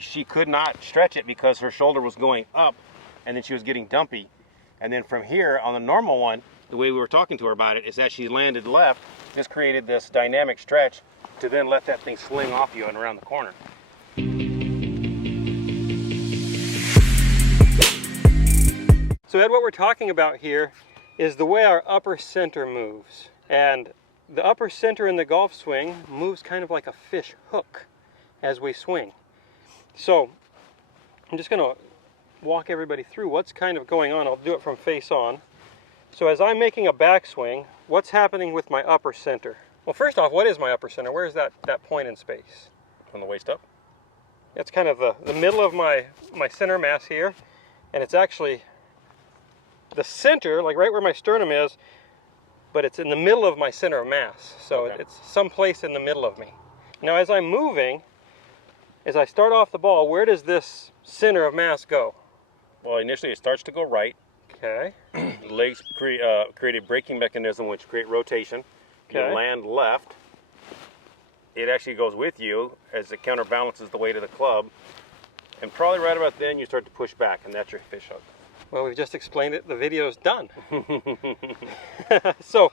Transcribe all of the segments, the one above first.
she could not stretch it because her shoulder was going up, and then she was getting dumpy. And then from here, on the normal one, the way we were talking to her about it is that she landed left. This created this dynamic stretch to then let that thing sling off you and around the corner. So Ed, what we're talking about here is the way our upper center moves. And the upper center in the golf swing moves kind of like a fish hook as we swing. So I'm just going to walk everybody through what's kind of going on. I'll do it from face on. So as I'm making a backswing, what's happening with my upper center? Well, first off, what is my upper center? Where is that point in space? From the waist up? It's kind of the middle of my center mass here, and it's actually the center, like right where my sternum is, but it's in the middle of my center of mass. So okay. It's someplace in the middle of me. Now as I'm moving, as I start off the ball, where does this center of mass go? Well, initially it starts to go right. Okay. The legs create a braking mechanism which create rotation. Okay. You land left. It actually goes with you as it counterbalances the weight of the club. And probably right about then you start to push back, and that's your fish hook. Well, we've just explained it. The video's done. So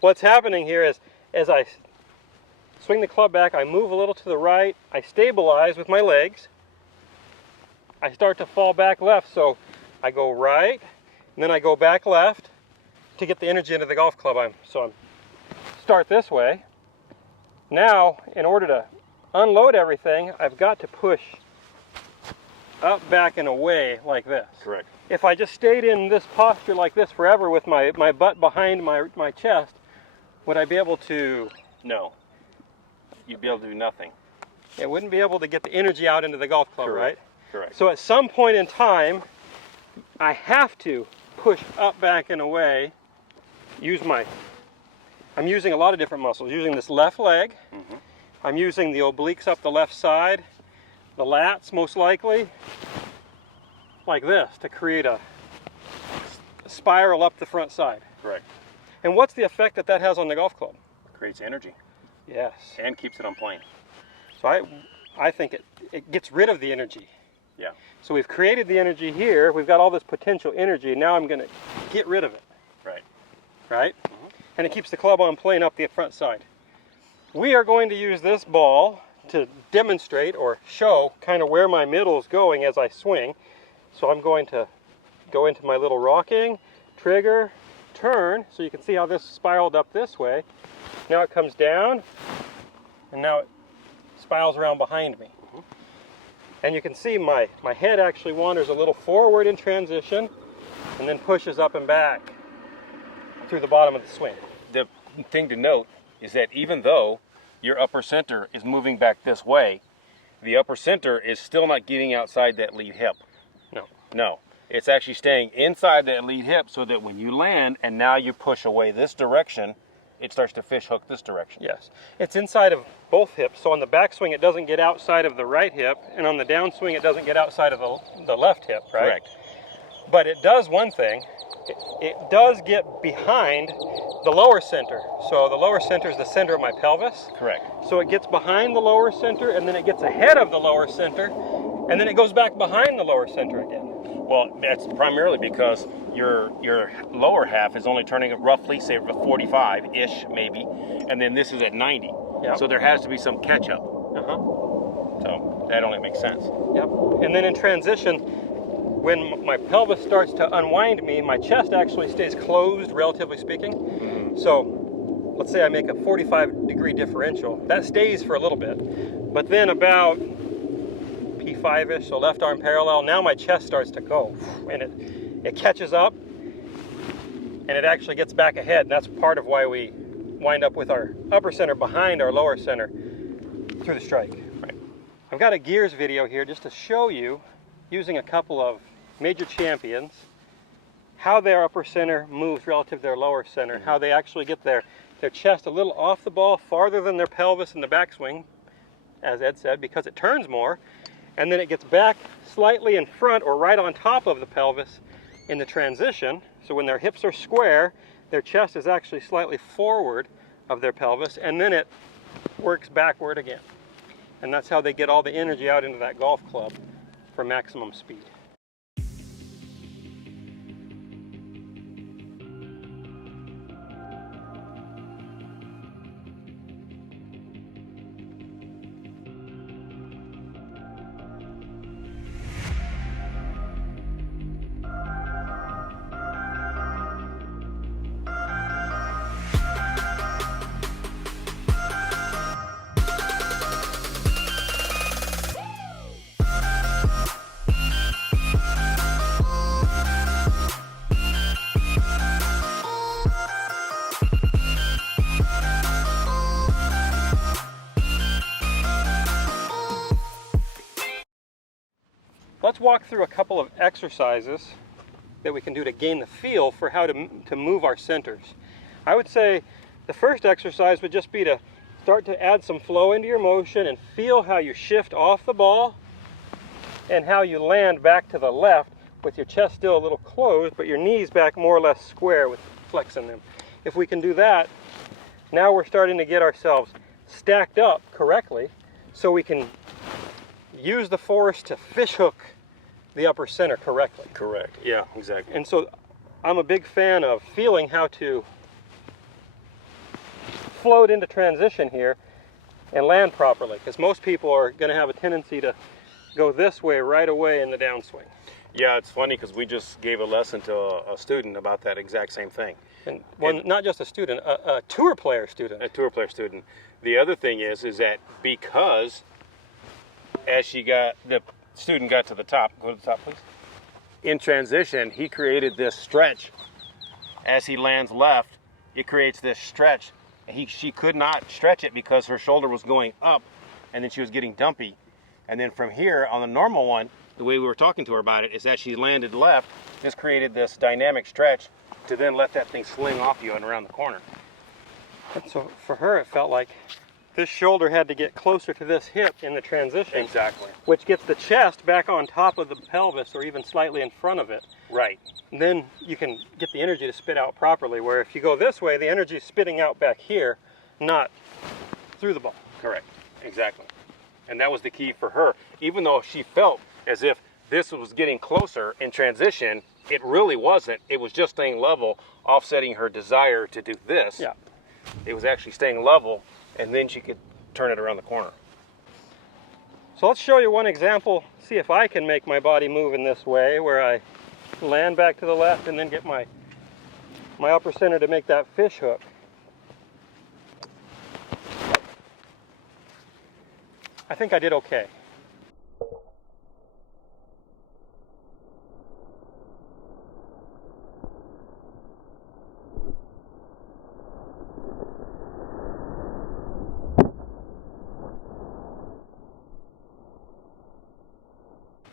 what's happening here is as I swing the club back, I move a little to the right, I stabilize with my legs, I start to fall back left, so I go right, and then I go back left to get the energy into the golf club. So I start this way. Now, in order to unload everything, I've got to push up, back, and away like this. Correct. If I just stayed in this posture like this forever with my butt behind my chest, would I be able to? No. You'd be able to do nothing. I wouldn't be able to get the energy out into the golf club, Correct. right? Correct. So at some point in time, I have to push up, back, and away. I'm using a lot of different muscles. Using this left leg. Mm-hmm. I'm using the obliques up the left side, the lats most likely, like this, to create a spiral up the front side. Correct. And what's the effect that has on the golf club? Creates energy. Yes. And keeps it on plane. So I think it gets rid of the energy. Yeah. So we've created the energy here. We've got all this potential energy. Now I'm going to get rid of it. Right. Right? Mm-hmm. And it keeps the club on plane up the front side. We are going to use this ball to demonstrate or show kind of where my middle is going as I swing. So I'm going to go into my little rocking, trigger, turn, so you can see how this spiraled up this way. Now it comes down, and now it spirals around behind me. Mm-hmm. And you can see my head actually wanders a little forward in transition, and then pushes up and back through the bottom of the swing. The thing to note is that even though your upper center is moving back this way, the upper center is still not getting outside that lead hip. No, it's actually staying inside that lead hip so that when you land and now you push away this direction, it starts to fish hook this direction. Yes, it's inside of both hips. So on the backswing, it doesn't get outside of the right hip, and on the downswing, it doesn't get outside of the left hip, right? Correct. But it does one thing. It does get behind the lower center. So the lower center is the center of my pelvis. Correct. So it gets behind the lower center, and then it gets ahead of the lower center, and then it goes back behind the lower center again. Well, that's primarily because your lower half is only turning roughly, say, 45-ish maybe, and then this is at 90. Yep. So there has to be some catch-up. Uh-huh. So that only makes sense. Yep. And then in transition, when my pelvis starts to unwind me, my chest actually stays closed, relatively speaking. Mm-hmm. So let's say I make a 45-degree differential. That stays for a little bit. But then about P5-ish, so left arm parallel, now my chest starts to go. And it catches up, and it actually gets back ahead. And that's part of why we wind up with our upper center behind our lower center through the strike. Right. I've got a gears video here just to show you, using a couple of major champions, how their upper center moves relative to their lower center, how they actually get their chest a little off the ball, farther than their pelvis in the backswing, as Ed said, because it turns more, and then it gets back slightly in front or right on top of the pelvis in the transition. So when their hips are square, their chest is actually slightly forward of their pelvis, and then it works backward again. And that's how they get all the energy out into that golf club for maximum speed. Let's walk through a couple of exercises that we can do to gain the feel for how to move our centers. I would say the first exercise would just be to start to add some flow into your motion and feel how you shift off the ball and how you land back to the left with your chest still a little closed, but your knees back more or less square with flex in them. If we can do that, now we're starting to get ourselves stacked up correctly so we can use the force to fish hook the upper center correctly. Correct. Yeah, exactly. And so I'm a big fan of feeling how to float into transition here and land properly, because most people are going to have a tendency to go this way right away in the downswing. Yeah, it's funny because we just gave a lesson to a student about that exact same thing. And not just a student, a tour player student. A tour player student. The other thing is that because as the student got to the top, go to the top please. In transition, he created this stretch. As he lands left, it creates this stretch. She could not stretch it because her shoulder was going up and then she was getting dumpy. And then from here, on the normal one, the way we were talking to her about it is that she landed left, this created this dynamic stretch to then let that thing sling off you and around the corner. And so for her, it felt like this shoulder had to get closer to this hip in the transition. Exactly. Which gets the chest back on top of the pelvis or even slightly in front of it. Right. And then you can get the energy to spit out properly, where if you go this way, the energy is spitting out back here, not through the ball. Correct. Exactly. And that was the key for her. Even though she felt as if this was getting closer in transition, it really wasn't. It was just staying level, offsetting her desire to do this. Yeah. It was actually staying level, and then she could turn it around the corner. So let's show you one example, see if I can make my body move in this way, where I land back to the left and then get my upper center to make that fish hook. I think I did okay.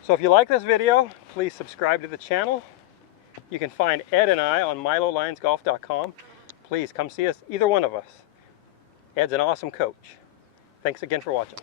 So if you like this video, please subscribe to the channel. You can find Ed and I on milolionsgolf.com. Please come see us, either one of us. Ed's an awesome coach. Thanks again for watching.